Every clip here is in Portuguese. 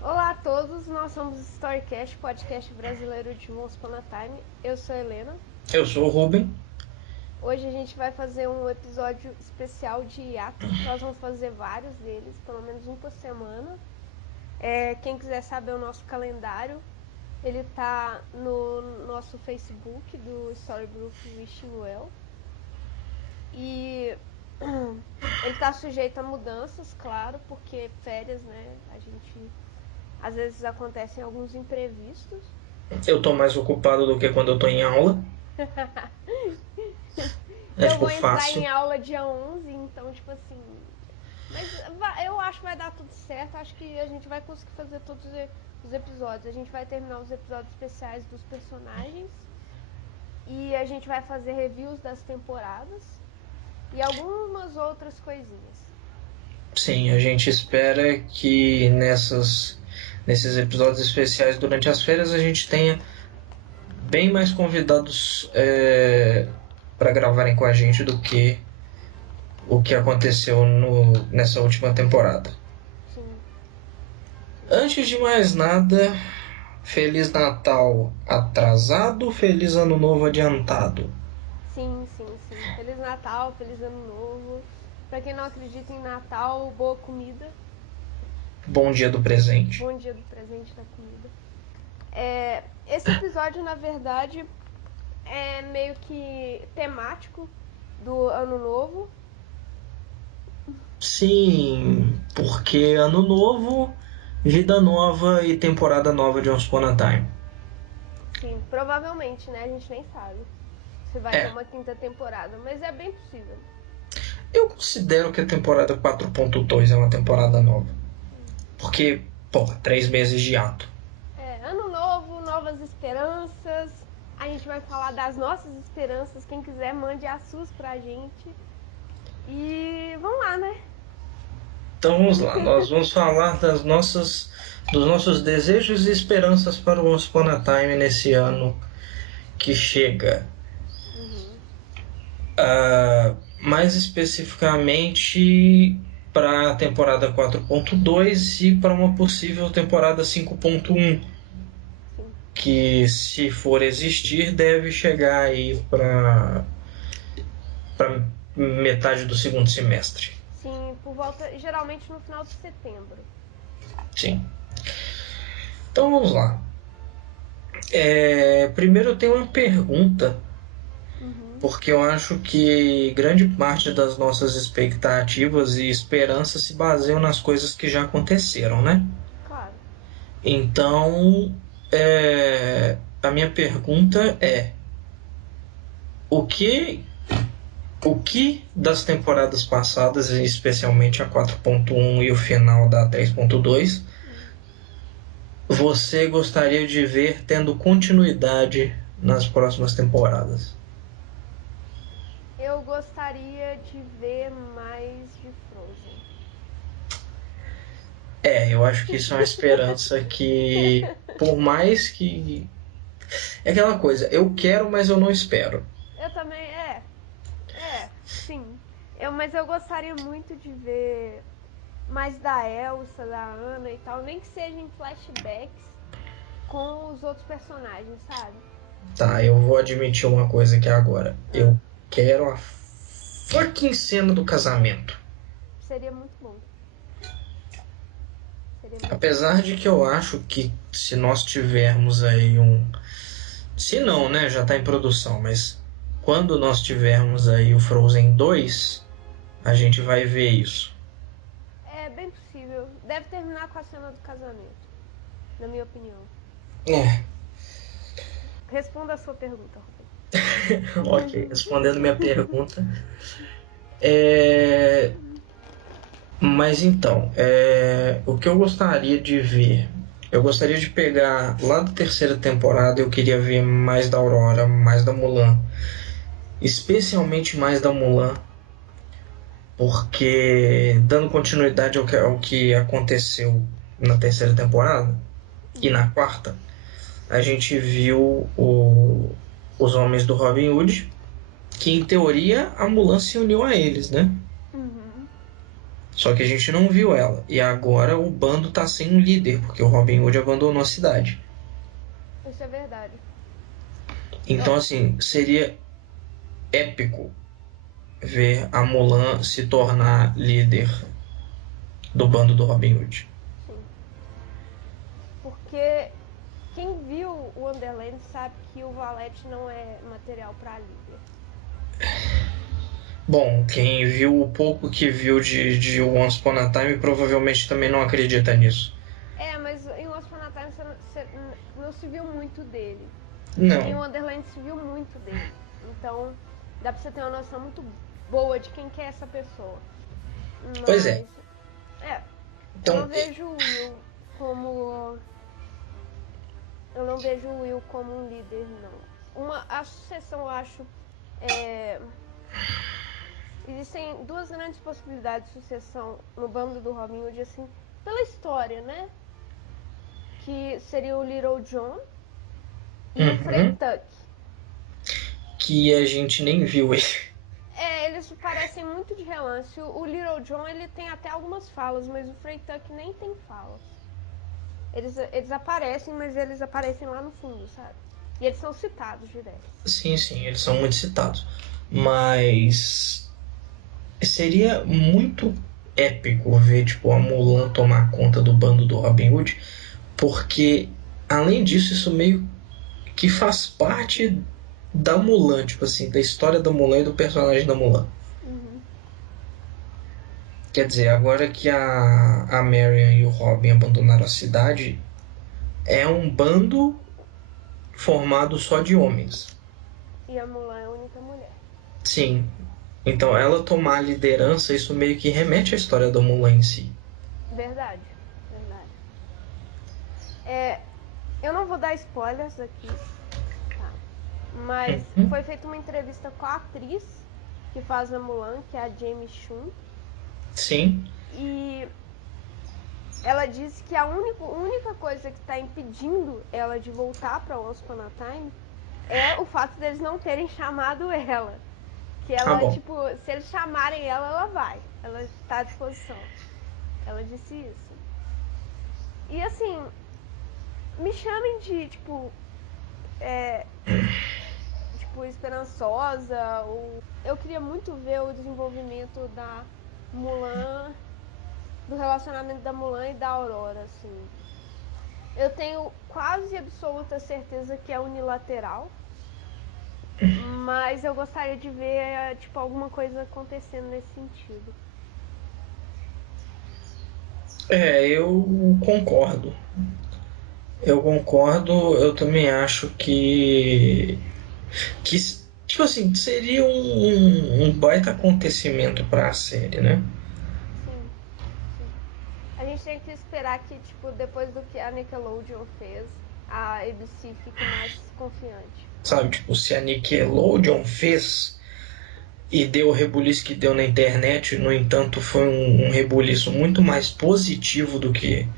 Olá a todos, nós somos Storycast, podcast brasileiro de Once Upon a Time. Eu sou a Helena. Eu sou o Ruben. Hoje a gente vai fazer um episódio especial de hiato. Nós vamos fazer vários deles, pelo menos um por semana. Quem quiser saber o nosso calendário, ele tá no nosso Facebook do Story Group Wishing Well. E ele tá sujeito a mudanças, claro, porque férias, né? A gente às vezes acontecem alguns imprevistos. Eu tô mais ocupado do que quando eu tô em aula. Eu vou entrar fácil. em aula dia 11, então, tipo assim... Mas eu acho que vai dar tudo certo. Acho que a gente vai conseguir fazer todos os episódios. A gente vai terminar os episódios especiais dos personagens. E a gente vai fazer reviews das temporadas. E algumas outras coisinhas. Sim, a gente espera que nesses episódios especiais durante as férias a gente tenha bem mais convidados para gravarem com a gente do que o que aconteceu nessa última temporada. Sim. Antes de mais nada, Feliz Natal atrasado, Feliz Ano Novo adiantado. Sim. Feliz Natal, Feliz Ano Novo. Pra quem não acredita em Natal, boa comida. Bom dia do presente. Bom dia do presente da comida. Esse episódio, na verdade, é meio que temático do Ano Novo. Sim, porque Ano Novo, vida nova e temporada nova de Once Upon a Time. Sim, provavelmente, né? A gente nem sabe se vai ter uma quinta temporada, mas é bem possível. Eu considero que a temporada 4.2 é uma temporada nova. Porque, 3 meses de ato. Ano novo, novas esperanças. A gente vai falar das nossas esperanças. Quem quiser, mande as suas pra gente. E vamos lá, né? Então vamos lá, nós vamos falar dos nossos desejos e esperanças para o Once Upon a Time nesse ano que chega. Mais especificamente para a temporada 4.2 e para uma possível temporada 5.1, que, se for existir, deve chegar aí para metade do segundo semestre. Sim, por volta, geralmente no final de setembro. Sim. Então vamos lá. Primeiro eu tenho uma pergunta, porque eu acho que grande parte das nossas expectativas e esperanças se baseiam nas coisas que já aconteceram, né? Claro. Então, a minha pergunta é: o que das temporadas passadas, especialmente a 4.1 e o final da 3.2, você gostaria de ver tendo continuidade nas próximas temporadas? Eu gostaria de ver mais de Frozen. Eu acho que isso é uma esperança que, por mais que... É aquela coisa, eu quero, mas eu não espero. Eu também, sim. Mas eu gostaria muito de ver mais da Elsa, da Anna e tal, nem que seja em flashbacks com os outros personagens, sabe? Tá, eu vou admitir uma coisa aqui agora. Eu quero a fucking cena do casamento. Seria muito bom. Apesar de que eu acho que se nós tivermos aí um... Se não, né? Já tá em produção, mas quando nós tivermos aí o Frozen 2, a gente vai ver isso. É bem possível. Deve terminar com a cena do casamento, na minha opinião. Responda a sua pergunta, Rubem. Ok, respondendo minha pergunta. Mas então, o que eu gostaria de ver? Eu gostaria de pegar lá da terceira temporada, eu queria ver mais da Aurora, mais da Mulan. Especialmente mais da Mulan, porque dando continuidade ao que aconteceu na terceira temporada e na quarta, a gente viu os homens do Robin Hood que em teoria a Mulan se uniu a eles, né? Uhum. Só que a gente não viu ela. E agora o bando tá sem um líder, porque o Robin Hood abandonou a cidade. Isso é verdade. Então, assim, seria épico ver a Mulan se tornar líder do bando do Robin Hood. Sim. Porque quem viu o Wonderland sabe que o Valete não é material pra líder. Bom, quem viu o pouco que viu de Once Upon a Time provavelmente também não acredita nisso. Mas em Once Upon a Time não se viu muito dele. Em Não. Wonderland se viu muito dele. Então, dá pra você ter uma noção muito boa de quem que é essa pessoa. Pois é. Mas, eu não Então, vejo o Will como... Eu não vejo o Will como um líder, não. A sucessão, eu acho... Existem duas grandes possibilidades de sucessão no bando do Robin Hood, assim, pela história, né? Que seria o Little John e o Frey Tuck. que a gente nem viu ele. Eles parecem muito de relance. O Little John, ele tem até algumas falas, mas o Frey Tuck nem tem falas. Eles aparecem, mas eles aparecem lá no fundo, sabe? E eles são citados direto. Sim, sim, eles são muito citados. Mas seria muito épico ver tipo a Mulan tomar conta do bando do Robin Hood, porque além disso isso meio que faz parte da Mulan, tipo assim, da história da Mulan e do personagem da Mulan. Uhum. Quer dizer, agora que a Marion e o Robin abandonaram a cidade, é um bando formado só de homens. E a Mulan é a única mulher. Sim. Então ela tomar a liderança, isso meio que remete à história da Mulan em si. Verdade, verdade. Eu não vou dar spoilers aqui, tá? Mas Uhum. foi feita uma entrevista com a atriz que faz a Mulan, que é a Jamie Chung. Sim. E ela disse que a única coisa que está impedindo ela de voltar para Once Upon a Time é o fato deles não terem chamado ela. Que Tá ela, bom. tipo, se eles chamarem ela, ela vai. Ela está à disposição. Ela disse isso. E assim, me chamem de, tipo, esperançosa. Ou... Eu queria muito ver o desenvolvimento da Mulan, do relacionamento da Mulan e da Aurora, assim. Eu tenho quase absoluta certeza que é unilateral, mas eu gostaria de ver, tipo, alguma coisa acontecendo nesse sentido. Eu concordo. Eu concordo, eu também acho que tipo assim, seria um baita acontecimento para a série, né? Sim, sim. A gente tem que esperar que, tipo, depois do que a Nickelodeon fez, a ABC fique mais confiante. Sabe, tipo, se a Nickelodeon fez e deu o rebuliço que deu na internet, no entanto, foi um rebuliço muito mais positivo do que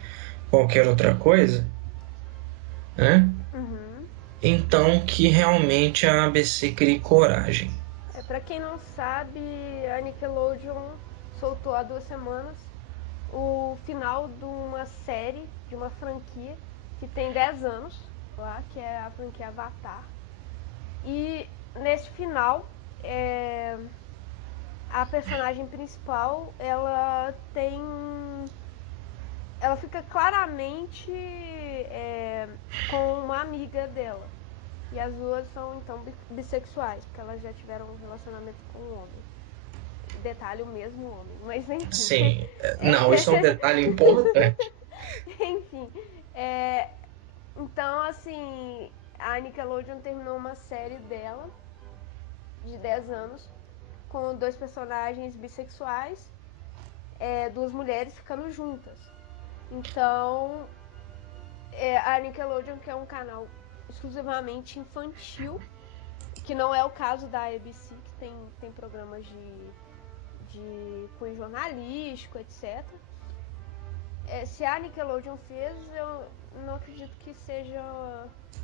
qualquer outra coisa, né? Uhum. Então que realmente a ABC crie coragem. Pra quem não sabe, a Nickelodeon soltou há 2 semanas o final de uma série, de uma franquia que tem 10 anos lá, que é a franquia Avatar. E nesse final, a personagem principal, ela fica claramente com uma amiga dela. E as duas são então bissexuais, porque elas já tiveram um relacionamento com um homem. Detalhe, o mesmo homem, mas enfim. Sim, não, isso é um detalhe importante. Enfim. Então, assim, a Nickelodeon terminou uma série dela, de 10 anos, com dois personagens bissexuais, duas mulheres ficando juntas. Então, a Nickelodeon, que é um canal exclusivamente infantil, que não é o caso da ABC, que tem programas de cunho jornalístico, etc. se a Nickelodeon fez, eu não acredito que seja.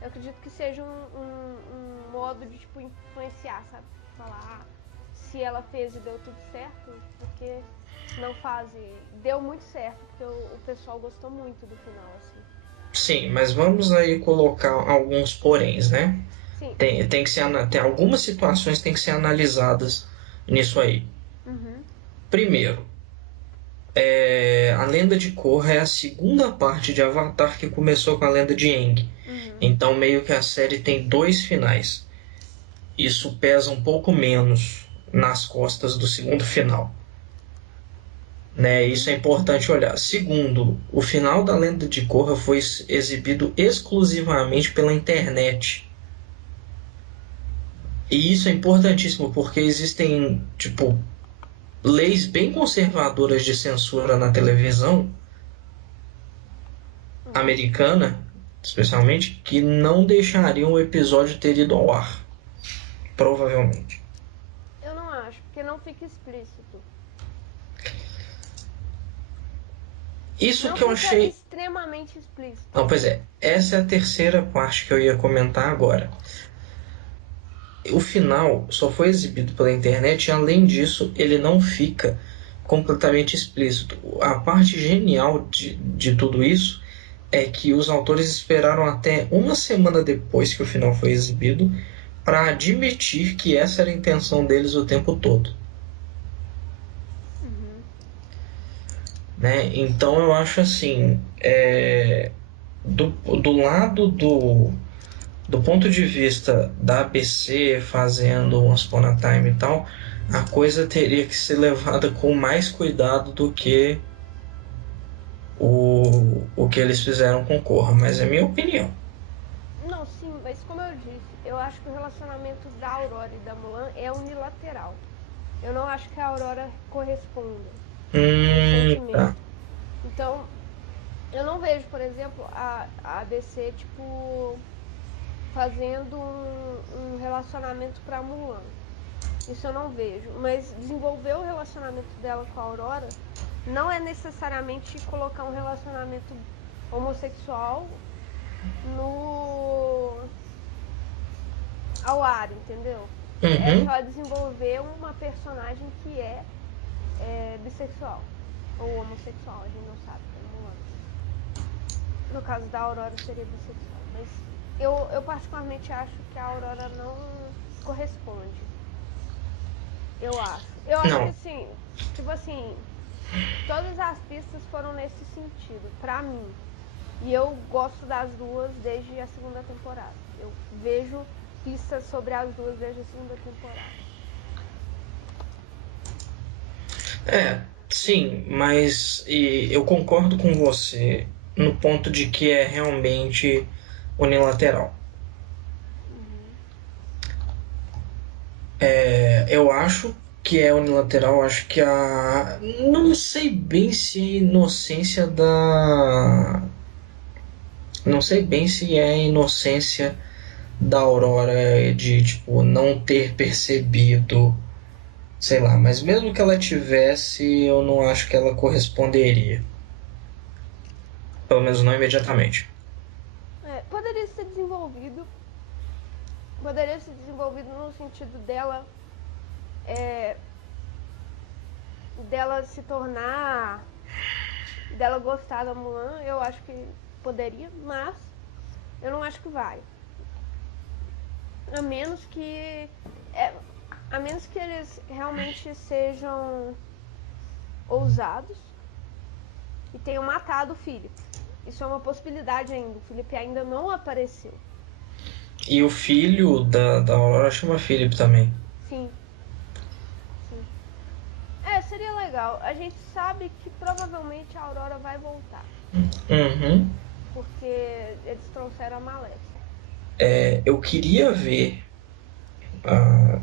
Eu acredito que seja um modo de tipo influenciar, sabe? Falar, se ela fez e deu tudo certo, porque não faz e deu muito certo, porque o pessoal gostou muito do final, assim. Sim, mas vamos aí colocar alguns poréns, né? Sim. Tem algumas situações que tem que ser analisadas nisso aí. Uhum. Primeiro, a Lenda de Korra é a segunda parte de Avatar que começou com a Lenda de Aang. Uhum. Então, meio que a série tem dois finais. Isso pesa um pouco menos nas costas do segundo final. Né? Isso é importante olhar. Segundo, o final da Lenda de Korra foi exibido exclusivamente pela internet. E isso é importantíssimo porque existem, tipo, leis bem conservadoras de censura na televisão americana, especialmente, que não deixariam o episódio ter ido ao ar. Provavelmente. Eu não acho, porque não fica explícito. Isso Não que eu fica achei. extremamente explícito. Não, pois é. Essa é a terceira parte que eu ia comentar agora. O final só foi exibido pela internet e, além disso, ele não fica completamente explícito. A parte genial de tudo isso é que os autores esperaram até uma semana depois que o final foi exibido para admitir que essa era a intenção deles o tempo todo. Uhum. Né? Então eu acho assim, do lado do ponto de vista da ABC fazendo Once Upon a Time e tal, a coisa teria que ser levada com mais cuidado do que o que eles fizeram com Korra, mas é minha opinião. Não, sim, mas como eu disse, eu acho que o relacionamento da Aurora e da Mulan é unilateral. Eu não acho que a Aurora corresponda no Tá. sentimento. Então, eu não vejo, por exemplo, a ABC, tipo, fazendo um relacionamento pra Mulan. Isso eu não vejo. Mas desenvolver o relacionamento dela com a Aurora não é necessariamente colocar um relacionamento homossexual no ao ar, entendeu? É Uhum. só desenvolver uma personagem que é bissexual ou homossexual, a gente não sabe, como no caso da Aurora seria bissexual, mas eu particularmente acho que a Aurora não corresponde. Eu acho. Eu acho que Não, assim, tipo assim, todas as pistas foram nesse sentido, pra mim. E eu gosto das duas desde a segunda temporada. Eu vejo pistas sobre as duas desde a segunda temporada. sim, mas eu concordo com você no ponto de que é realmente unilateral. Eu acho que é unilateral, acho que a. Não sei bem se é inocência da. Não sei bem se é a inocência da Aurora de, tipo, não ter percebido, sei lá, mas mesmo que ela tivesse, eu não acho que ela corresponderia. Pelo menos não imediatamente. Poderia ser desenvolvido. Poderia ser desenvolvido no sentido dela se tornar. Dela gostar da Mulan, eu acho que poderia, mas eu não acho que vai. A menos que. É, a menos que eles realmente sejam ousados e tenham matado o Philip. Isso é uma possibilidade ainda. O Philip ainda não apareceu. E o filho da Aurora chama Philip também. Sim, sim. Seria legal. A gente sabe que provavelmente a Aurora vai voltar. Uhum. Porque eles trouxeram a Maléfica. Eu queria ver a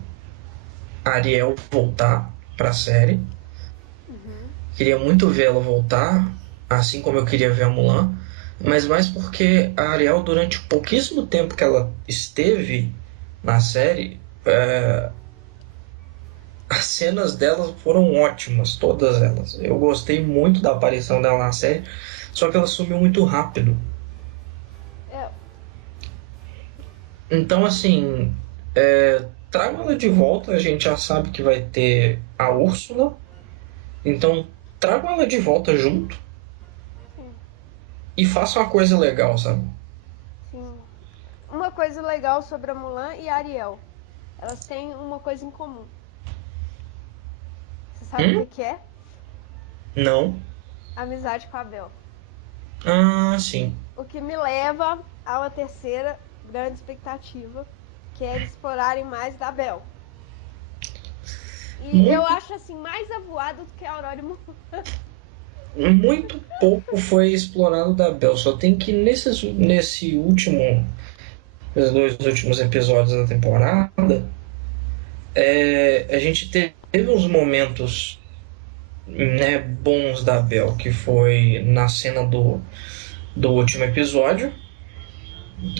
Ariel voltar para a série. Queria muito vê-la voltar, assim como eu queria ver a Mulan, mas mais porque a Ariel, durante o pouquíssimo tempo que ela esteve na série, cenas dela foram ótimas, todas elas. Eu gostei muito da aparição dela na série, só que ela sumiu muito rápido. É, Então, assim, traga ela de volta. A gente já sabe que vai ter a Úrsula. Então, traga ela de volta junto sim, e faça uma coisa legal, sabe? sim. Uma coisa legal sobre a Mulan e a Ariel. Elas têm uma coisa em comum. Você sabe o que Hum? que é? Não. Amizade com a Belle. Ah, sim. O que me leva a uma terceira grande expectativa, que é eles explorarem mais da Belle. E eu Muito, acho assim mais avoado do que a Aurora e Mulan. muito pouco foi explorado da Belle. Só tem que nesse último, nos 2 últimos episódios da temporada, a gente teve uns momentos, né, bons da Belle, que foi na cena do último episódio,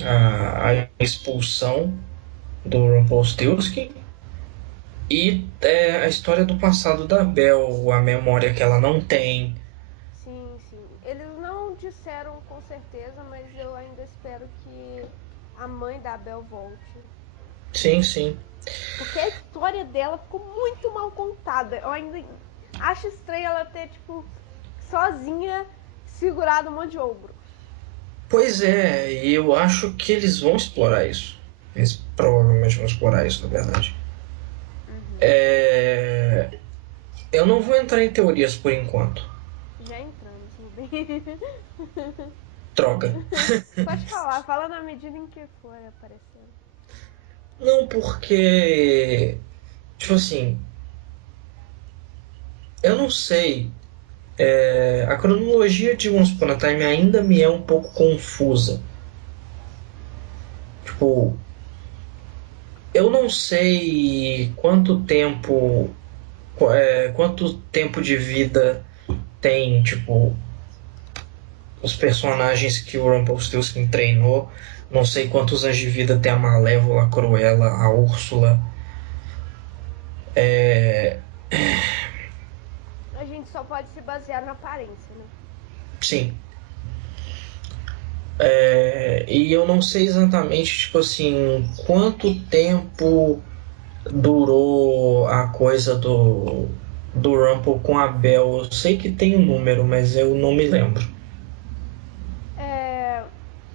a expulsão do Rumpelstiltskin e a história do passado da Belle, a memória que ela não tem. Sim, sim. Eles não disseram com certeza, mas eu ainda espero que a mãe da Belle volte. Sim, sim. Porque a história dela ficou muito mal contada. Eu ainda acho estranho ela ter, tipo, sozinha segurado um monte de ogro. Pois é, e eu acho que eles vão explorar isso. Eles provavelmente vão explorar isso, na verdade. Uhum. É, Eu não vou entrar em teorias por enquanto. Já entramos, Rubem. Droga. Pode falar, fala na medida em que for aparecendo. Não, porque. Tipo assim. Eu não sei. A cronologia de Once Upon a Time ainda me é um pouco confusa. Tipo, eu não sei quanto tempo de vida tem, tipo, os personagens que o Rumpelstiltskin treinou. Não sei quantos anos de vida tem a Malévola, a Cruella, a Úrsula. É... A gente só pode se basear na aparência, né? Sim. E eu não sei exatamente, tipo assim, quanto tempo durou a coisa do Rumple com a Belle. Eu sei que tem um número, mas eu não me lembro. É...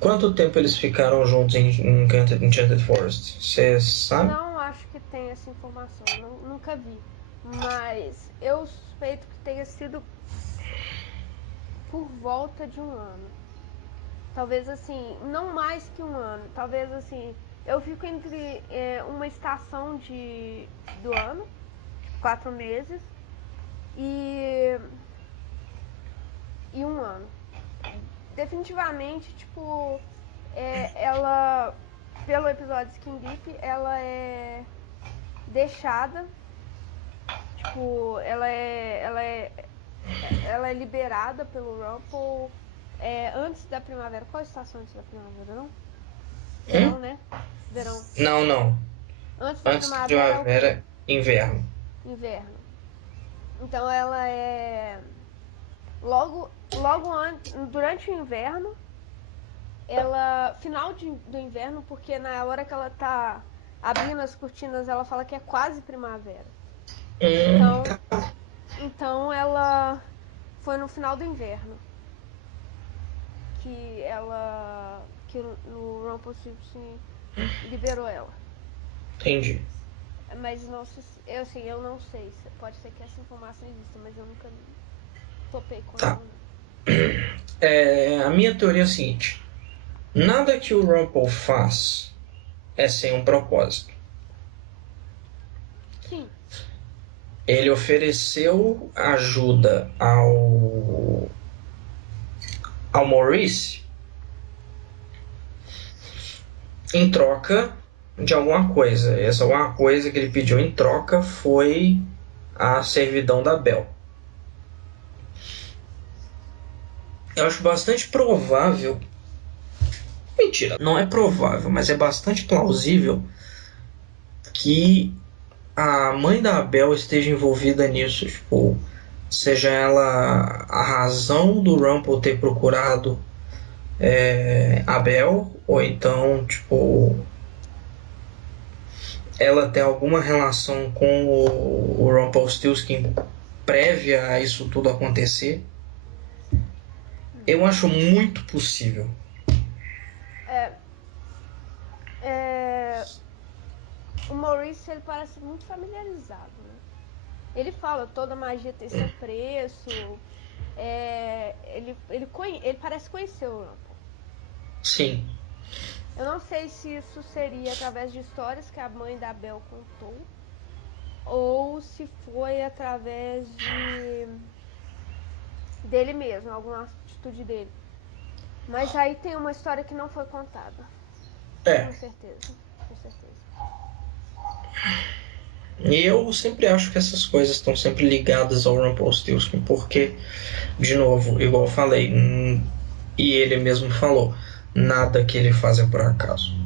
Quanto tempo eles ficaram juntos em Enchanted Forest? Você sabe? Não acho que tenha essa informação, nunca vi. Mas eu suspeito que tenha sido por volta de um ano. Talvez assim, não mais que um ano. Talvez assim, eu fico entre uma estação do ano, 4 meses, e, e um ano. Definitivamente, tipo, ela, pelo episódio Skin Deep, ela é deixada, tipo, ela é liberada pelo Rumple antes da primavera. Qual a estação antes da primavera, não? Verão, Hum? né? Verão. Não, não. Antes da Antes da primavera é o quê? primavera, inverno. Inverno. Então ela é logo antes, durante o inverno, ela final do inverno, porque na hora que ela tá abrindo as cortinas, ela fala que é quase primavera. Então, Tá. então ela foi no final do inverno que o Rumpelstiltskin liberou ela. Entendi. Mas não se, eu não sei. Pode ser que essa informação exista, mas eu nunca topei com ela. Tá. Não. A minha teoria é a seguinte: nada que o Rumple faz é sem um propósito. Sim. Ele ofereceu ajuda ao Maurice em troca de alguma coisa. Essa alguma coisa que ele pediu em troca foi a servidão da Bel. Eu acho bastante provável. Mentira, não é provável, mas é bastante plausível que a mãe da Abel esteja envolvida nisso, tipo, seja ela a razão do Rumple ter procurado Abel, ou então, tipo, ela tem alguma relação com o Rumpelstiltskin prévia a isso tudo acontecer. Eu acho muito possível. O Maurice, ele parece muito familiarizado, né? Ele fala, toda magia tem seu preço. Ele parece conhecer o Rumple. Sim. Eu não sei se isso seria através de histórias que a mãe da Belle contou, ou se foi através dele mesmo, alguma atitude dele. Mas aí tem uma história que não foi contada. Com certeza, com certeza. E eu sempre acho que essas coisas estão sempre ligadas ao Rumpelstiltskin, porque, de novo, igual eu falei, e ele mesmo falou, nada que ele faz é por acaso.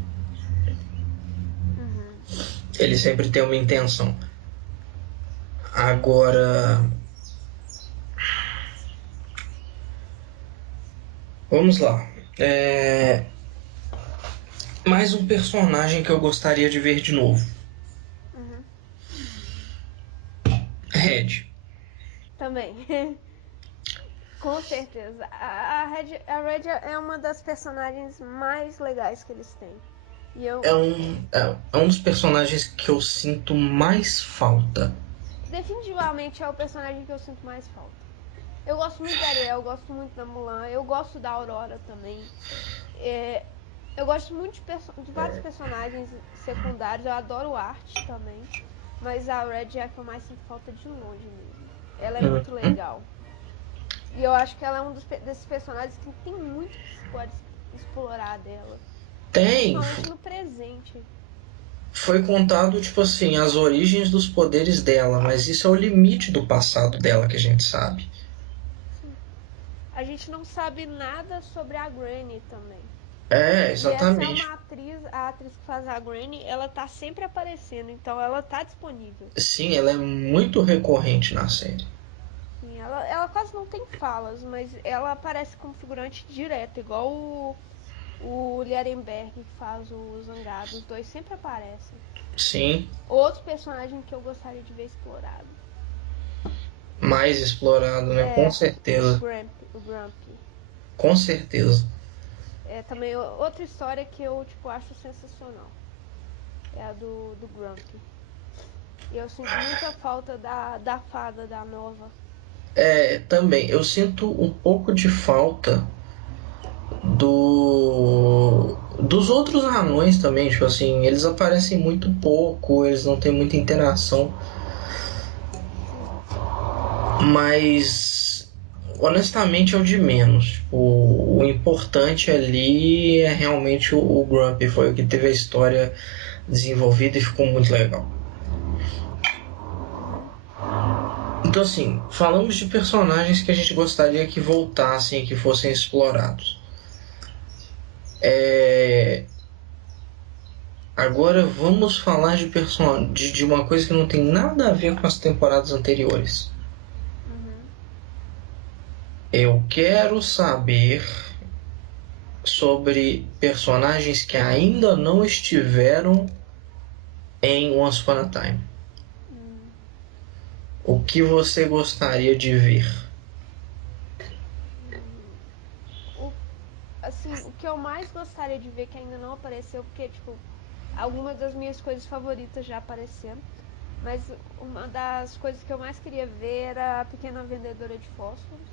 Ele sempre tem uma intenção. Agora, vamos lá. Mais um personagem que eu gostaria de ver de novo. Red. Também. Com certeza. A Red é uma das personagens mais legais que eles têm. E É um dos personagens que eu sinto mais falta. definitivamente é o personagem que eu sinto mais falta. Eu gosto muito da Ariel, eu gosto muito da Mulan, eu gosto da Aurora também. Eu gosto muito de vários personagens secundários, eu adoro o Art também. Mas a Red é a que eu mais sinto falta de longe mesmo. Ela é muito legal. E eu acho que ela é um desses personagens que tem muito que se pode explorar dela. Tem. Principalmente no presente. Foi contado, tipo assim, as origens dos poderes dela, mas isso é o limite do passado dela que a gente sabe. Sim. A gente não sabe nada sobre a Granny também. E essa é Exatamente. uma atriz, a atriz que faz a Granny, ela tá sempre aparecendo, então ela tá disponível. Sim, ela é muito recorrente na série. Sim, ela quase não tem falas, mas ela aparece como figurante direto, igual o Lierenberg que faz o Zangado. Os dois sempre aparecem. Sim. Outro personagem que eu gostaria de ver explorado. Mais explorado, né? Com certeza. O Grumpy. Com certeza. É também outra história que eu acho sensacional. É a do Grumpy. E eu sinto muita falta da fada, da nova. Também. Eu sinto um pouco de falta dos outros anões também, tipo assim, eles aparecem muito pouco, eles não têm muita interação. Mas honestamente é o de menos. O importante ali é realmente o Grumpy, foi o que teve a história desenvolvida e ficou muito legal. Então assim, falamos de personagens que a gente gostaria que voltassem e que fossem explorados. Agora vamos falar de uma coisa que não tem nada a ver com as temporadas anteriores. Eu quero saber sobre personagens que ainda não estiveram em Once Upon a Time. O que você gostaria de ver? O que eu mais gostaria de ver que ainda não apareceu, porque, algumas das minhas coisas favoritas já apareceram. Mas uma das coisas que eu mais queria ver era a Pequena Vendedora de Fósforos.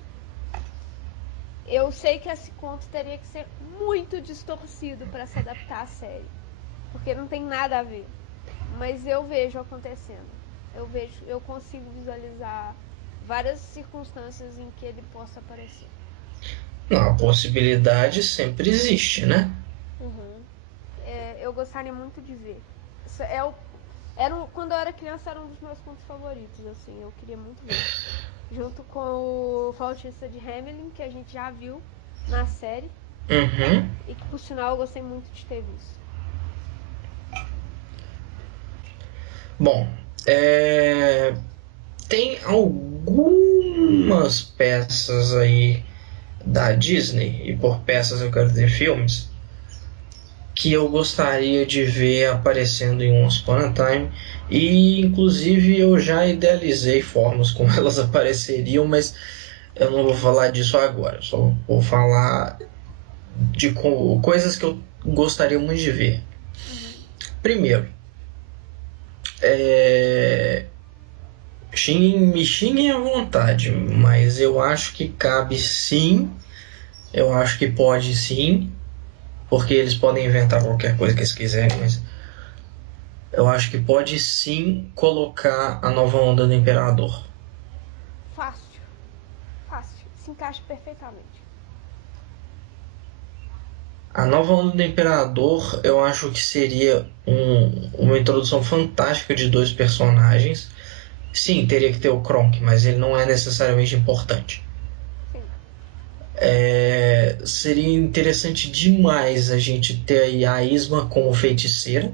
Eu sei que esse conto teria que ser muito distorcido para se adaptar à série, porque não tem nada a ver. Mas eu vejo acontecendo. Eu consigo visualizar várias circunstâncias em que ele possa aparecer. Não, a possibilidade sempre existe, né? Eu gostaria muito de ver. Quando eu era criança era um dos meus contos favoritos, assim, eu queria muito ver. Junto com o Flautista de Hamelin, que a gente já viu na série. E que, por sinal, eu gostei muito de ter visto. Bom, Tem algumas peças aí da Disney, e por peças eu quero dizer filmes, que eu gostaria de ver aparecendo em Once Upon a Time, e inclusive eu já idealizei formas como elas apareceriam, mas eu não vou falar disso agora, só vou falar de coisas que eu gostaria muito de ver. Uhum. Primeiro, me xinguem à vontade, mas eu acho que cabe sim, eu acho que pode sim, porque eles podem inventar qualquer coisa que eles quiserem, mas eu acho que pode sim colocar a nova onda do Imperador. Fácil. Fácil. Se encaixa perfeitamente. A nova onda do Imperador eu acho que seria uma introdução fantástica de dois personagens. Sim, teria que ter o Kronk, mas ele não é necessariamente importante. Sim. Seria interessante demais a gente ter aí a Isma como feiticeira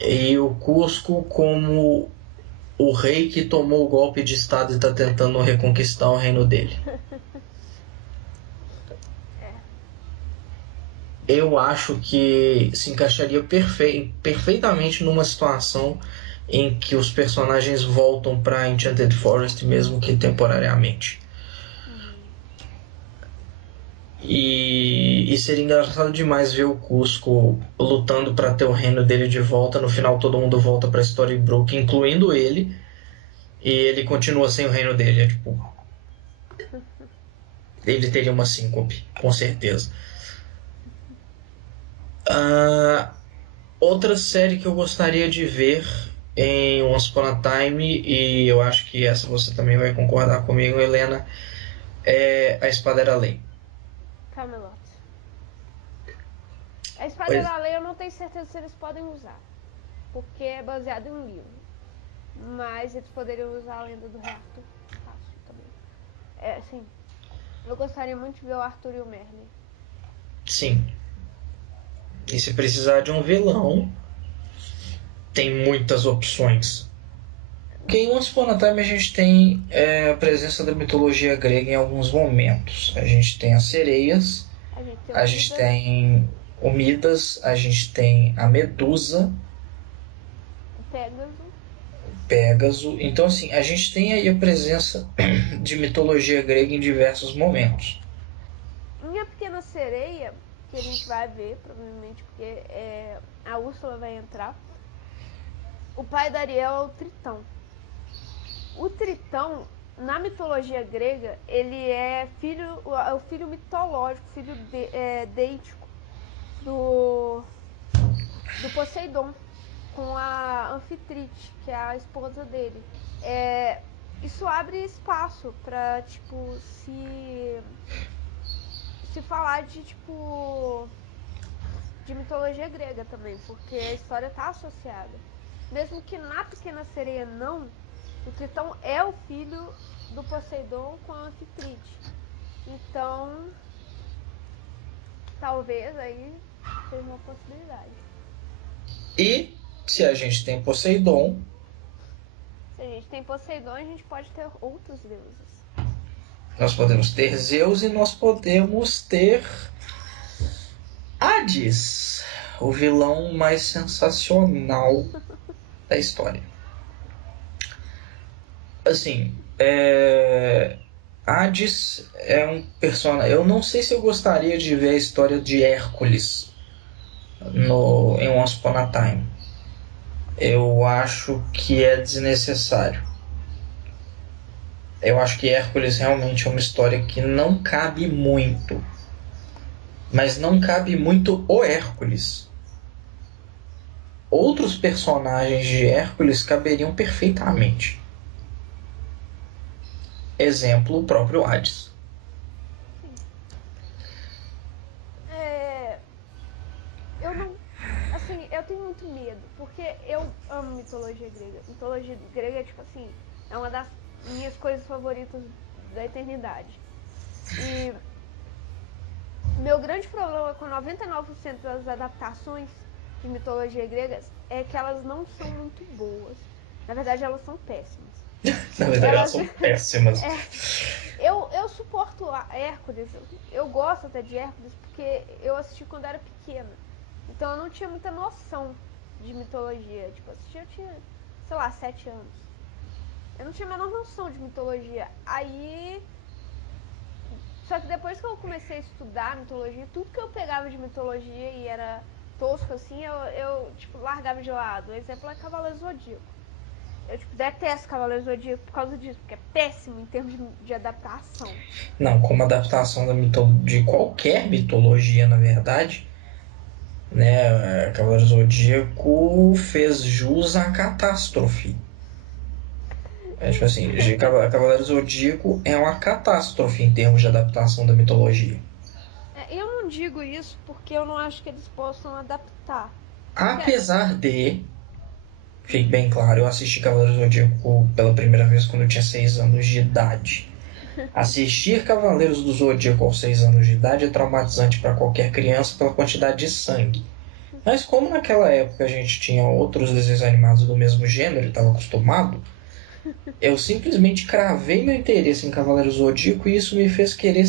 e o Cusco como o rei que tomou o golpe de estado e está tentando reconquistar o reino dele. É. Eu acho que se encaixaria perfeitamente numa situação em que os personagens voltam para Enchanted Forest, mesmo que temporariamente. Uhum. E seria engraçado demais ver o Cusco lutando para ter o reino dele de volta. No final, todo mundo volta para Storybrooke, incluindo ele, e ele continua sem o reino dele. Tipo, ele teria uma síncope, com certeza. Ah, outra série que eu gostaria de ver em Once Upon a Time, e eu acho que essa você também vai concordar comigo, Helena, é A Espada Era Lei. Camelot. A Espada Pois, da Lei eu não tenho certeza se eles podem usar. Porque é baseado em um livro. Mas eles poderiam usar a lenda do Rei Arthur. Fácil também. É, assim, eu gostaria muito de ver o Arthur e o Merlin. sim. E se precisar de um vilão, tem muitas opções. Porque em Once Upon a Time a gente tem a presença da mitologia grega em alguns momentos. A gente tem as sereias, A gente tem o a gente Midas, tem o Midas, a gente tem a Medusa, o Pégaso. Pégaso. Então, assim, a gente tem aí a presença de mitologia grega em diversos momentos. Minha Pequena Sereia, que a gente vai ver, provavelmente, porque a Úrsula vai entrar. O pai da Ariel é o Tritão. O Tritão, na mitologia grega, ele é o filho mitológico, filho deítico do, do Poseidon, com a Anfitrite, que é a esposa dele. É, isso abre espaço pra, tipo, se falar de, tipo, de mitologia grega também, porque a história tá associada. Mesmo que na Pequena Sereia não, o Tritão é o filho do Poseidon com a Anfitrite. Então, talvez aí seja uma possibilidade. E se a gente tem Poseidon, Se a gente tem Poseidon, a gente pode ter outros deuses. nós podemos ter Zeus e nós podemos ter Hades, o vilão mais sensacional da história. Assim, Hades é um personagem. Eu não sei se eu gostaria de ver a história de Hércules em Once Upon a Time. Eu acho que é desnecessário. Eu acho que Hércules realmente é uma história que não cabe muito. Mas não cabe muito o Hércules. Outros personagens de Hércules caberiam perfeitamente. Exemplo, o próprio Hades. Sim. É, eu não. Assim, eu tenho muito medo, porque eu amo mitologia grega. Mitologia grega é tipo assim, é uma das minhas coisas favoritas da eternidade. E meu grande problema com 99% das adaptações de mitologia grega é que elas não são muito boas. Na verdade, elas são péssimas. Na verdade, elas são péssimas. Eu suporto a Hércules. Eu gosto até de Hércules porque eu assisti quando era pequena. Então eu não tinha muita noção de mitologia. Tipo, eu tinha, sei lá, 7 anos. Eu não tinha a menor noção de mitologia. Aí. Só que depois que eu comecei a estudar mitologia, tudo que eu pegava de mitologia e era tosco assim, eu tipo, largava de lado. O exemplo é Cavaleiro Zodíaco. Eu tipo, detesto Cavaleiro Zodíaco por causa disso, porque é péssimo em termos de adaptação. Não, como adaptação de qualquer mitologia, na verdade, né? Cavaleiro Zodíaco fez jus à catástrofe. Tipo assim, Cavaleiro Zodíaco é uma catástrofe em termos de adaptação da mitologia. Eu não digo isso porque eu não acho que eles possam adaptar. Apesar de, fique bem claro, eu assisti Cavaleiro Zodíaco pela primeira vez quando eu tinha 6 anos de idade. Assistir Cavaleiros do Zodíaco aos 6 anos de idade é traumatizante para qualquer criança pela quantidade de sangue. Mas como naquela época a gente tinha outros desenhos animados do mesmo gênero e estava acostumado, eu simplesmente cravei meu interesse em Cavaleiros do Zodíaco e isso me fez querer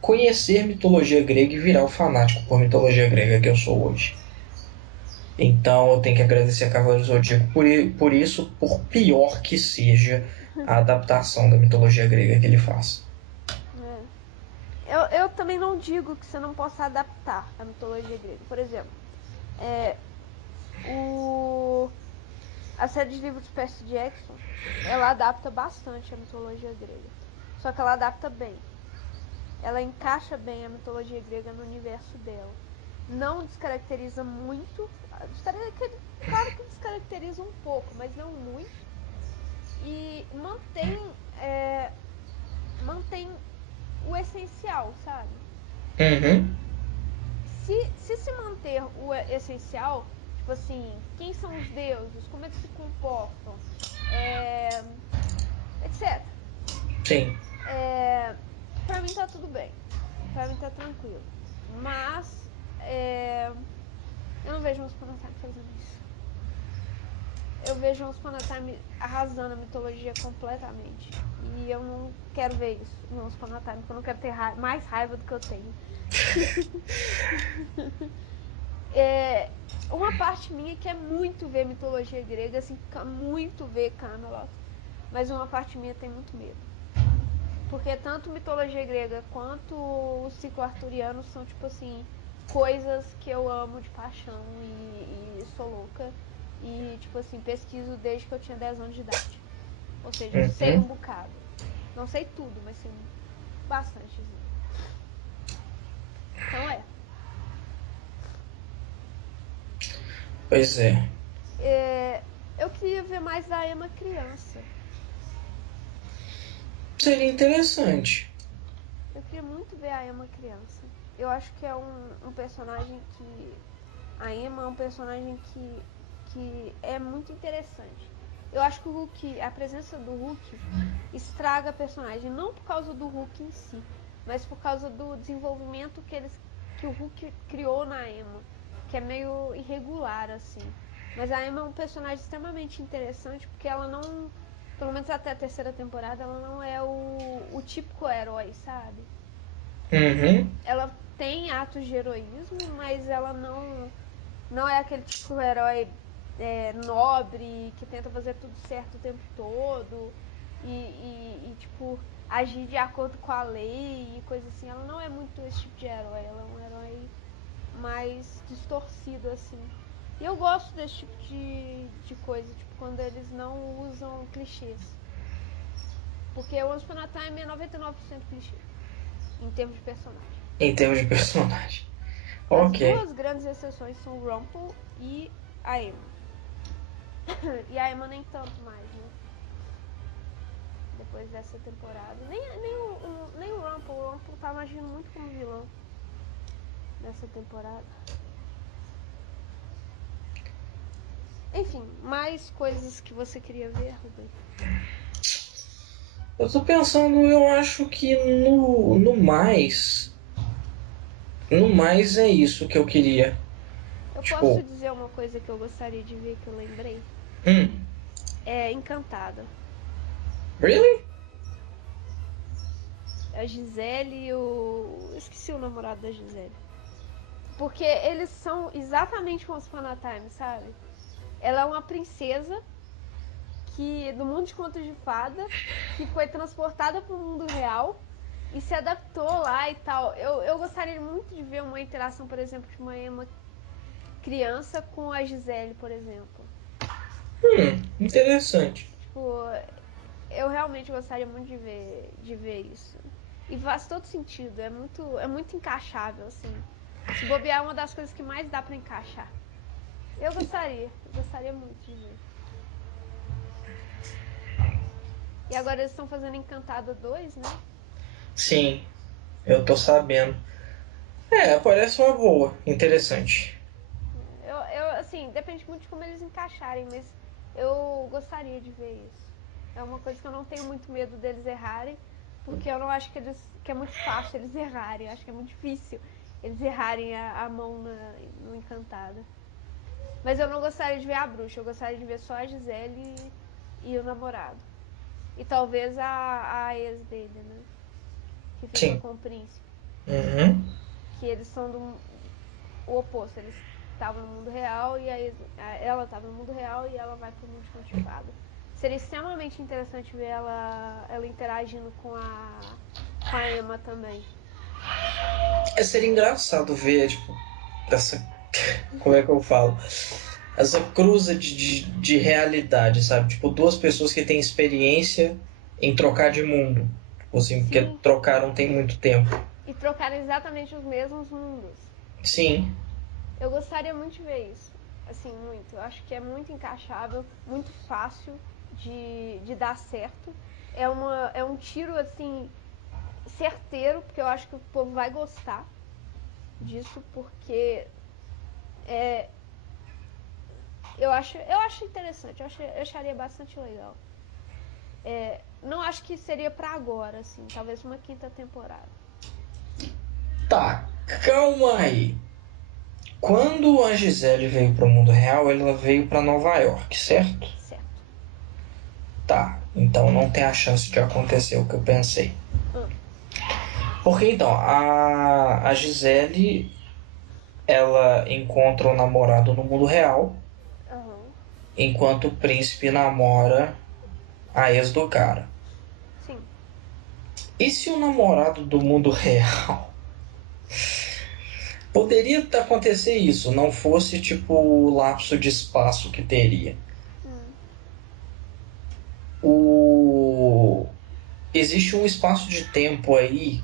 conhecer mitologia grega e virar o fanático por mitologia grega que eu sou hoje. Então eu tenho que agradecer a Cavaleiros do Zodíaco por isso, por pior que seja a adaptação da mitologia grega que ele faz. Eu também não digo que você não possa adaptar a mitologia grega. Por exemplo, a série de livros do Percy Jackson, ela adapta bastante a mitologia grega. Só que ela adapta bem. Ela encaixa bem a mitologia grega no universo dela. Não descaracteriza muito. Claro que descaracteriza um pouco, mas não muito. E mantém o essencial, sabe? Uhum. Se manter o essencial, tipo assim, quem são os deuses, como eles se comportam, etc. Sim. Pra mim tá tudo bem. Pra mim tá tranquilo. Mas eu não vejo Once Upon a Time fazendo isso. Eu vejo Once Upon a Time arrasando a mitologia completamente. E eu não quero ver isso em Once Upon a Time, porque eu não quero ter mais raiva do que eu tenho. Uma parte minha quer muito ver mitologia grega, assim, muito ver Camelot. Mas uma parte minha tem muito medo. Porque tanto mitologia grega quanto o ciclo arturiano são, tipo assim, coisas que eu amo de paixão e sou louca. E, tipo assim, pesquiso desde que eu tinha 10 anos de idade. Ou seja, eu sei um bocado. Não sei tudo, mas sei bastante. Então Pois é. Eu queria ver mais da Emma criança. Seria interessante. Eu queria muito ver a Emma criança. Eu acho que é um personagem que... A Emma é um personagem que é muito interessante. Eu acho que o Hulk, a presença do Hulk estraga a personagem. Não por causa do Hulk em si, mas por causa do desenvolvimento que o Hulk criou na Emma. Que é meio irregular, assim. Mas a Emma é um personagem extremamente interessante porque ela não... Pelo menos até a terceira temporada, ela não é o típico herói, sabe? Uhum. Ela tem atos de heroísmo, mas ela não é aquele tipo de herói nobre, que tenta fazer tudo certo o tempo todo e, tipo, agir de acordo com a lei e coisa assim. Ela não é muito esse tipo de herói, ela é um herói mais distorcido, assim. E eu gosto desse tipo de coisa, tipo, quando eles não usam clichês. Porque o Once Upon a Time é 99% clichê, em termos de personagem. Em termos de personagem. As Ok. duas grandes exceções são o Rumple e a Emma. E a Emma nem tanto mais, né? Depois dessa temporada. Nem o Rumple. O Rumple tava agindo muito como vilão nessa temporada. Enfim, mais coisas que você queria ver, Rubem? Eu tô pensando, eu acho que no mais. No mais é isso que eu queria. Eu Tipo, posso dizer uma coisa que eu gostaria de ver, que eu lembrei? É Encantada. Really? A Gisele e o... Esqueci o namorado da Gisele. Porque eles são exatamente como os Time, sabe? Ela é uma princesa que do mundo de contos de fada, que foi transportada para o mundo real e se adaptou lá e tal. Eu gostaria muito de ver uma interação, por exemplo, de uma Emma criança com a Gisele, por exemplo. Interessante. Tipo, eu realmente gostaria muito de ver isso. E faz todo sentido, é muito encaixável, assim. Se bobear é uma das coisas que mais dá pra encaixar. Eu gostaria muito de ver. E agora eles estão fazendo Encantada 2, né? Sim, eu tô sabendo. Parece uma boa. Interessante. Assim, depende muito de como eles encaixarem, mas eu gostaria de ver isso. É uma coisa que eu não tenho muito medo deles errarem, porque eu não acho que é muito fácil eles errarem. Eu acho que é muito difícil eles errarem a mão no Encantada. Mas eu não gostaria de ver a bruxa, eu gostaria de ver só a Gisele e o namorado. E talvez a ex dele, né? Que fica Sim. com o príncipe. Uhum. Que eles são o oposto. Eles estavam no mundo real e ela estava no mundo real e ela vai pro mundo de conto de fada. Seria extremamente interessante ver ela interagindo com a Emma também. Seria engraçado ver, tipo, essa. Como é que eu falo? Essa cruza de realidade, sabe? Tipo, duas pessoas que têm experiência em trocar de mundo. Tipo assim, porque Sim, trocaram tem muito tempo. e trocar exatamente os mesmos mundos. Sim. Eu gostaria muito de ver isso. Assim, muito. Eu acho que é muito encaixável, muito fácil de dar certo. É um tiro, assim, certeiro, porque eu acho que o povo vai gostar disso, porque é, eu acho interessante, eu acharia bastante legal. Não acho que seria pra agora, assim, talvez uma quinta temporada. Tá, calma aí. Quando a Gisele veio para o mundo real, ela veio para Nova York, certo? Certo. Tá, então não tem a chance de acontecer o que eu pensei. Porque então, a Gisele, ela encontra o namorado no mundo real, Aham. enquanto o príncipe namora a ex do cara. Sim. E se o namorado do mundo real poderia acontecer isso, não fosse tipo o lapso de espaço que teria? Hum. O... Existe um espaço de tempo aí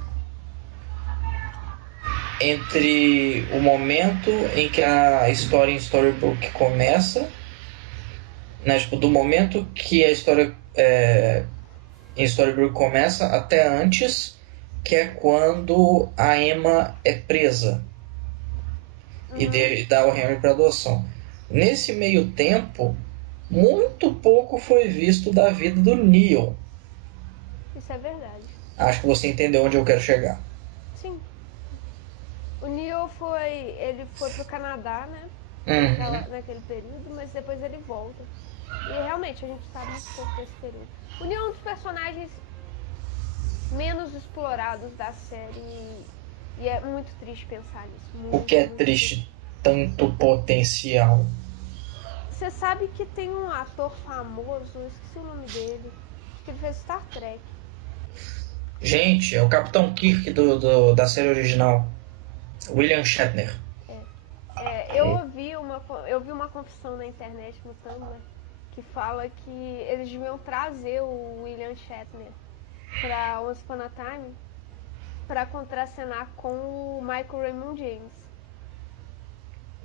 entre o momento em que a história em Storybook começa, né, tipo, do momento que a história em Storybook começa até antes, que é quando a Emma é presa e dá o Henry para adoção. Nesse meio tempo, muito pouco foi visto da vida do Neil. Isso é verdade. Acho que você entendeu onde eu quero chegar. Sim. O Neil ele foi pro Canadá, né? Uhum. Naquele período, mas depois ele volta. E realmente a gente sabe muito pouco desse período. O Neil é um dos personagens menos explorados da série. E é muito triste pensar nisso. O que Muito, é muito triste. triste, tanto potencial. Você sabe que tem um ator famoso, eu esqueci o nome dele, que ele fez Star Trek. Gente, é o Capitão Kirk da série original. William Shatner. Eu vi uma confissão na internet, no Tumblr, que fala que eles deviam trazer o William Shatner pra Once Upon a Time pra contracenar com o Michael Raymond James.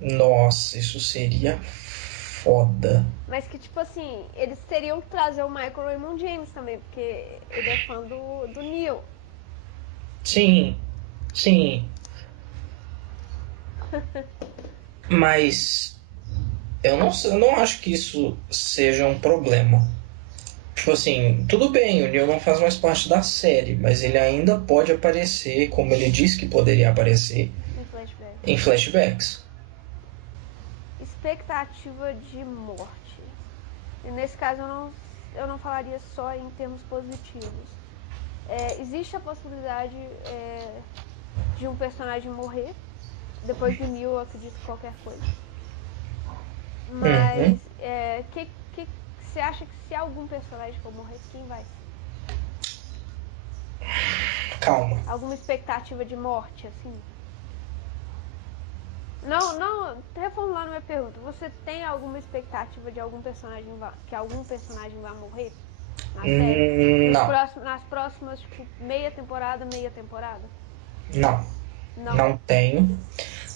Nossa, isso seria foda. Mas que, tipo assim, eles teriam que trazer o Michael Raymond James também, porque ele é fã do Neil. Sim, sim. Mas eu não acho que isso seja um problema. Tipo assim, tudo bem, o Neil não faz mais parte da série, mas ele ainda pode aparecer, como ele disse que poderia aparecer, Em flashback. em flashbacks. expectativa de morte. E nesse caso eu não falaria só em termos positivos. Existe a possibilidade de um personagem morrer. Depois de 1000, eu acredito que qualquer coisa. Mas que você acha que se algum personagem for morrer, quem vai ser? Calma. Alguma expectativa de morte, assim? Não, reformulando minha pergunta. Você tem alguma expectativa de que algum personagem vai morrer na série? Não. Nas próximas, tipo, meia temporada? Não tenho.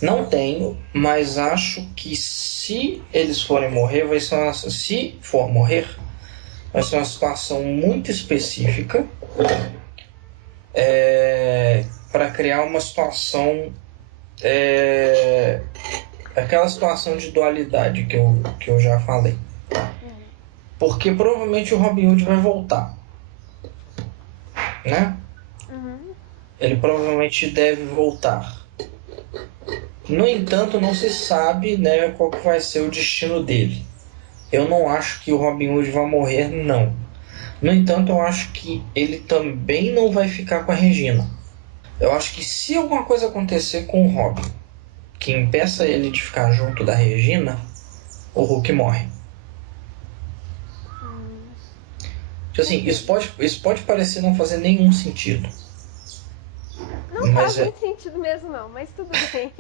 Não tenho, mas acho que se eles forem morrer, se for morrer, vai ser uma situação muito específica para criar uma situação, aquela situação de dualidade que eu já falei. Porque provavelmente o Robin Hood vai voltar, né? Ele provavelmente deve voltar. No entanto, não se sabe, né, qual que vai ser o destino dele. Eu não acho que o Robin Hood vai morrer, não. No entanto, eu acho que ele também não vai ficar com a Regina. Eu acho que se alguma coisa acontecer com o Robin que impeça ele de ficar junto da Regina, o Hulk morre. Assim, isso pode parecer não fazer nenhum sentido. Não faz muito sentido mesmo, não, mas tudo bem.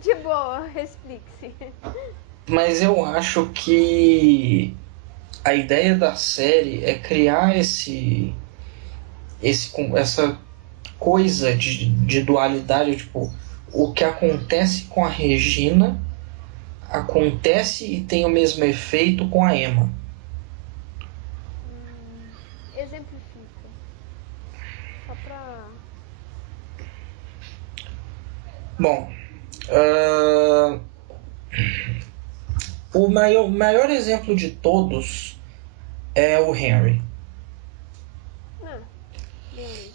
De boa, explique-se. Mas eu acho que a ideia da série é criar essa coisa de dualidade, tipo, o que acontece com a Regina acontece e tem o mesmo efeito com a Emma. Exemplifica. Só pra... Bom, o maior exemplo de todos é o Henry. Beleza.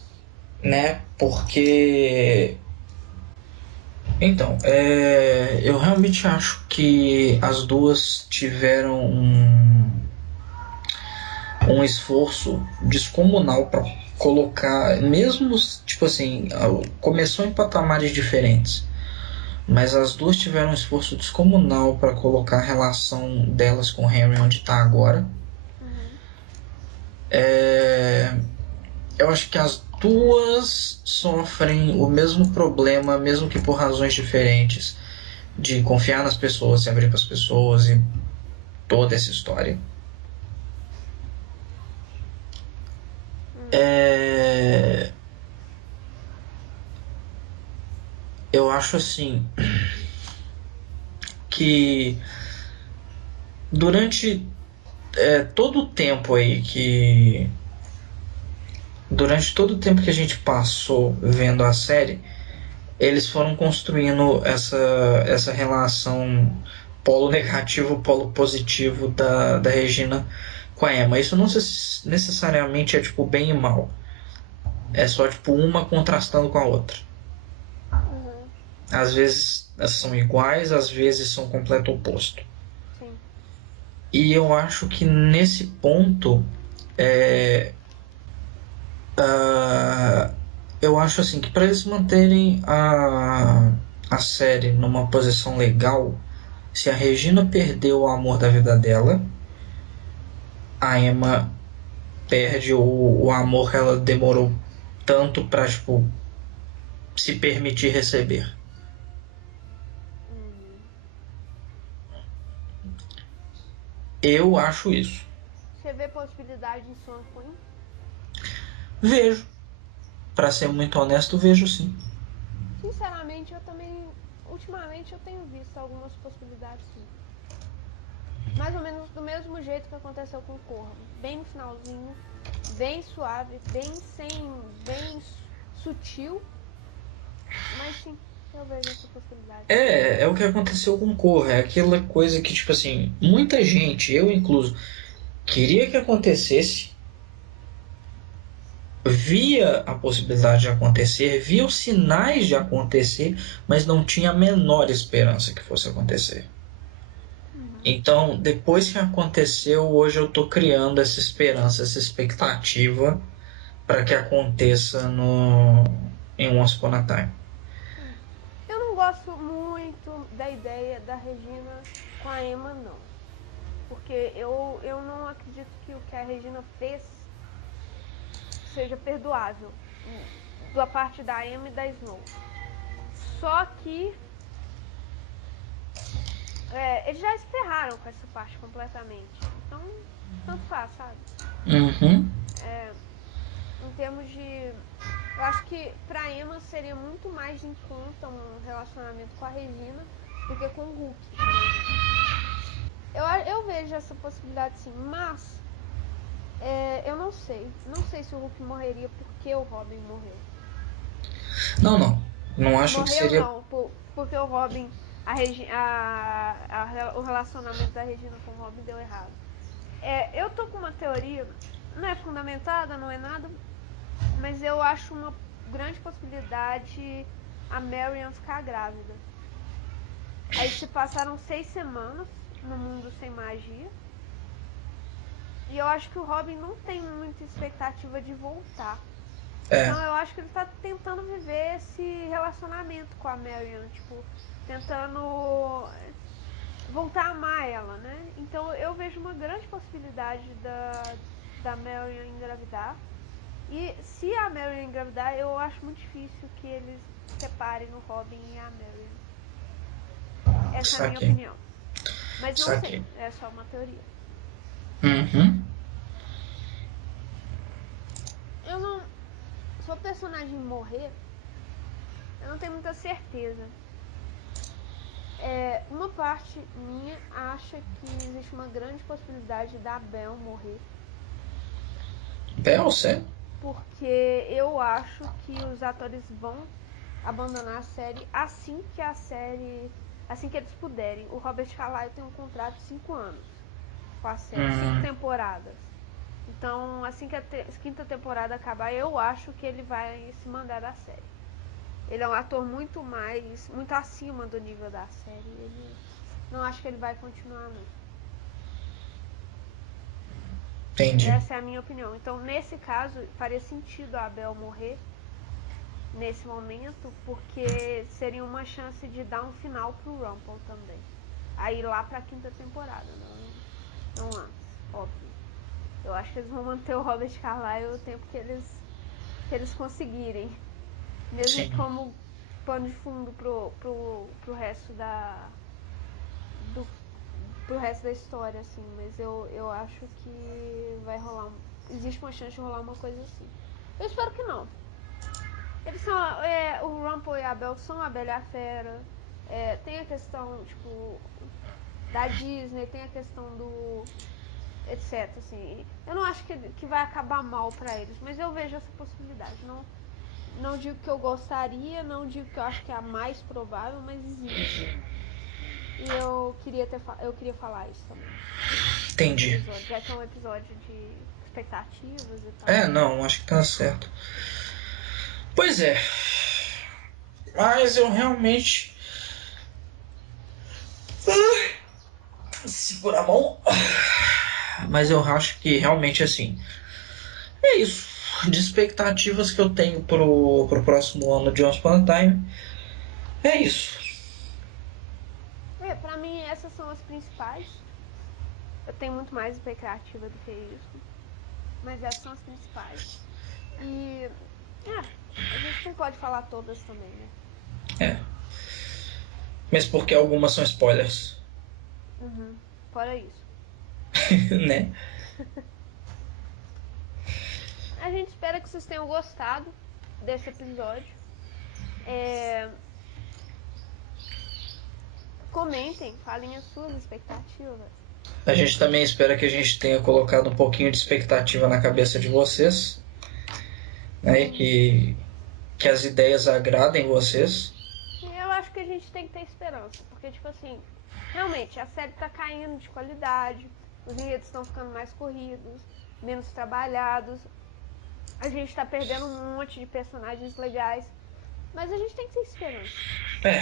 Né? Porque... Então, eu realmente acho que as duas tiveram um esforço descomunal para colocar, mesmo, tipo assim, começou em patamares diferentes, mas as duas tiveram um esforço descomunal para colocar a relação delas com o Henry onde está agora. Eu acho que as duas sofrem o mesmo problema, mesmo que por razões diferentes, de confiar nas pessoas, se abrir para as pessoas e toda essa história. Eu acho assim que durante todo o tempo aí durante todo o tempo que a gente passou vendo a série, eles foram construindo essa relação polo negativo, polo positivo da Regina com a Emma. Isso não necessariamente é tipo bem e mal. É só tipo uma contrastando com a outra. Às vezes são iguais, às vezes são completo oposto. Sim. E eu acho que nesse ponto eu acho assim que para eles manterem a série numa posição legal, se a Regina perdeu o amor da vida dela, a Emma perde o amor que ela demorou tanto para tipo, se permitir receber. Eu acho isso. Você vê possibilidade em Swan Queen? Vejo. Pra ser muito honesto, vejo sim. Sinceramente, eu também... Ultimamente eu tenho visto algumas possibilidades, sim. Mais ou menos do mesmo jeito que aconteceu com o Corvo. Bem no finalzinho, bem suave, bem sutil. Mas sim, eu vejo essa possibilidade. É o que aconteceu com o Corra. É aquela coisa que, tipo assim, muita gente, eu incluso, queria que acontecesse, via a possibilidade de acontecer, via os sinais de acontecer, mas não tinha a menor esperança que fosse acontecer. Então, depois que aconteceu, hoje eu tô criando essa esperança, essa expectativa para que aconteça em Once Upon a Time. Eu não gosto muito da ideia da Regina com a Emma, não. Porque eu não acredito que o que a Regina fez seja perdoável da parte da Emma e da Snow. Só que eles já se ferraram com essa parte completamente. Então, tanto faz, sabe? Uhum. Em termos de... Eu acho que pra Emma seria muito mais em conta um relacionamento com a Regina do que com o Hulk, por exemplo. Eu vejo essa possibilidade sim, mas eu não sei. Não sei se o Hulk morreria porque o Robin morreu. Não. Não acho que Morreu seria. não, porque o Robin, o relacionamento da Regina com o Robin deu errado. Eu tô com uma teoria, não é fundamentada, não é nada, mas eu acho uma grande possibilidade a Marion ficar grávida. Aí se passaram 6 semanas no mundo sem magia. E eu acho que o Robin não tem muita expectativa de voltar. Então eu acho que ele tá tentando viver esse relacionamento com a Marion, tipo, tentando voltar a amar ela, né? Então eu vejo uma grande possibilidade da Marion engravidar. E se a Marion engravidar, eu acho muito difícil que eles separem o Robin e a Marion. Essa é a minha Saquei. opinião. Mas não sei, é só uma teoria. Uhum. Eu não... Se o personagem morrer, eu não tenho muita certeza. Uma parte minha acha que existe uma grande possibilidade da Belle morrer. Belle, sério? Porque eu acho que os atores vão abandonar a série assim que eles puderem. O Robert Carlyle tem um contrato de 5 anos com a série, 5 temporadas. Então, assim que a quinta temporada acabar, eu acho que ele vai se mandar da série. Ele é um ator muito acima do nível da série. Ele não acho que ele vai continuar, não. Entendi. Essa é a minha opinião. Então, nesse caso, faria sentido a Belle morrer nesse momento, porque seria uma chance de dar um final pro Rumple também. Aí lá pra quinta temporada, não antes, óbvio. Eu acho que eles vão manter o Robert Carlyle o tempo que eles conseguirem. Mesmo Sim. como pano de fundo pro resto pro resto da história, assim. Mas eu acho que vai rolar. Existe uma chance de rolar uma coisa assim. Eu espero que não. Eles são. O Rumple e a Belle são a Bela e a Fera. Tem a questão, tipo, da Disney, tem a questão do. Etc. Assim. Eu não acho que vai acabar mal pra eles, mas eu vejo essa possibilidade. Não digo que eu gostaria, não digo que eu acho que é a mais provável, mas existe. E eu queria falar isso também. Entendi. Episódio, já que é um episódio de expectativas e tal. Não, acho que tá certo. Pois é. Mas eu realmente. Segura a mão. Mas eu acho que realmente assim. É isso. De expectativas que eu tenho pro próximo ano de Once Upon a Time. É isso. Pra mim, essas são as principais. Eu tenho muito mais expectativa do que isso. Mas essas são as principais. E. A gente não pode falar todas também, né? É. Mesmo porque algumas são spoilers. Fora isso. Né? A gente espera que vocês tenham gostado desse episódio. Comentem, falem as suas expectativas. A gente também espera que a gente tenha colocado um pouquinho de expectativa na cabeça de vocês. Né? Que as ideias agradem vocês. Eu acho que a gente tem que ter esperança, porque, tipo assim, realmente, a série tá caindo de qualidade, os enredos estão ficando mais corridos, menos trabalhados, a gente tá perdendo um monte de personagens legais, mas a gente tem que ter esperança.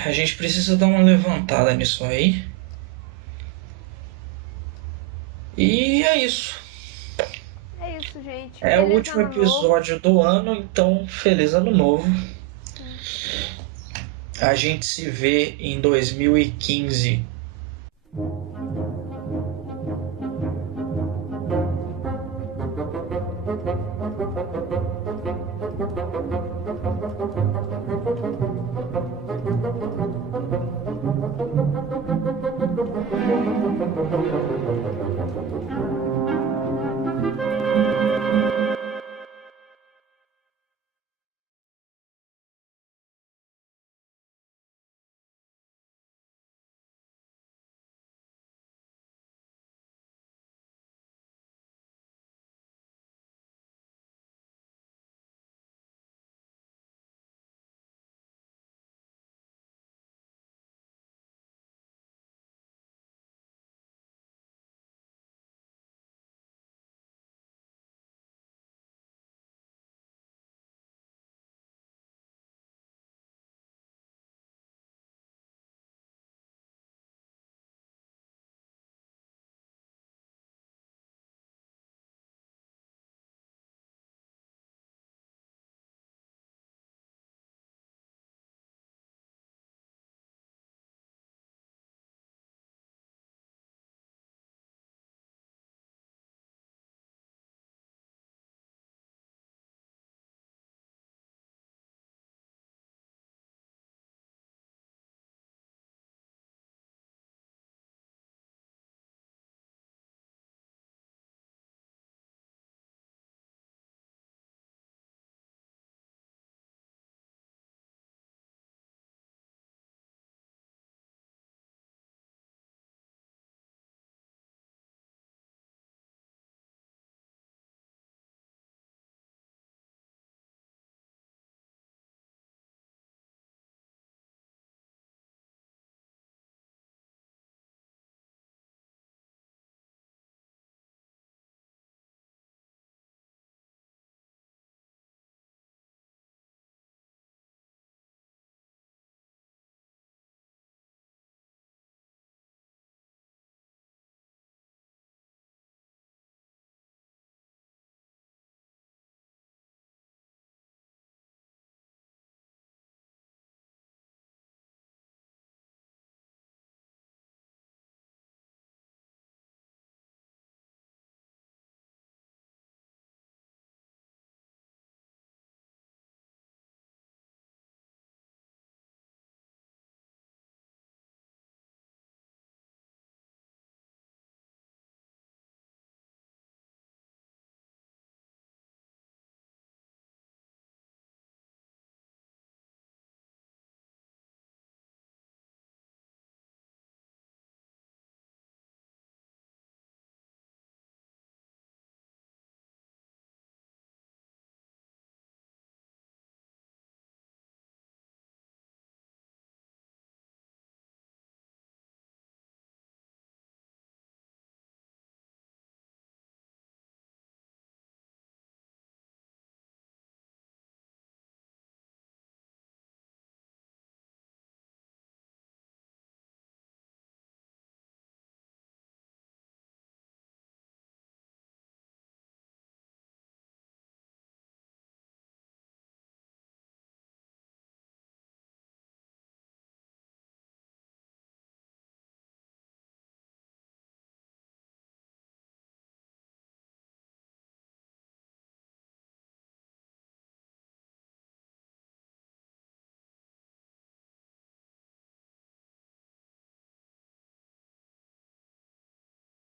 A gente precisa dar uma levantada nisso aí. E é isso. É isso, gente. É o Feliz último ano novo. episódio do ano, então feliz ano novo. A gente se vê em 2015.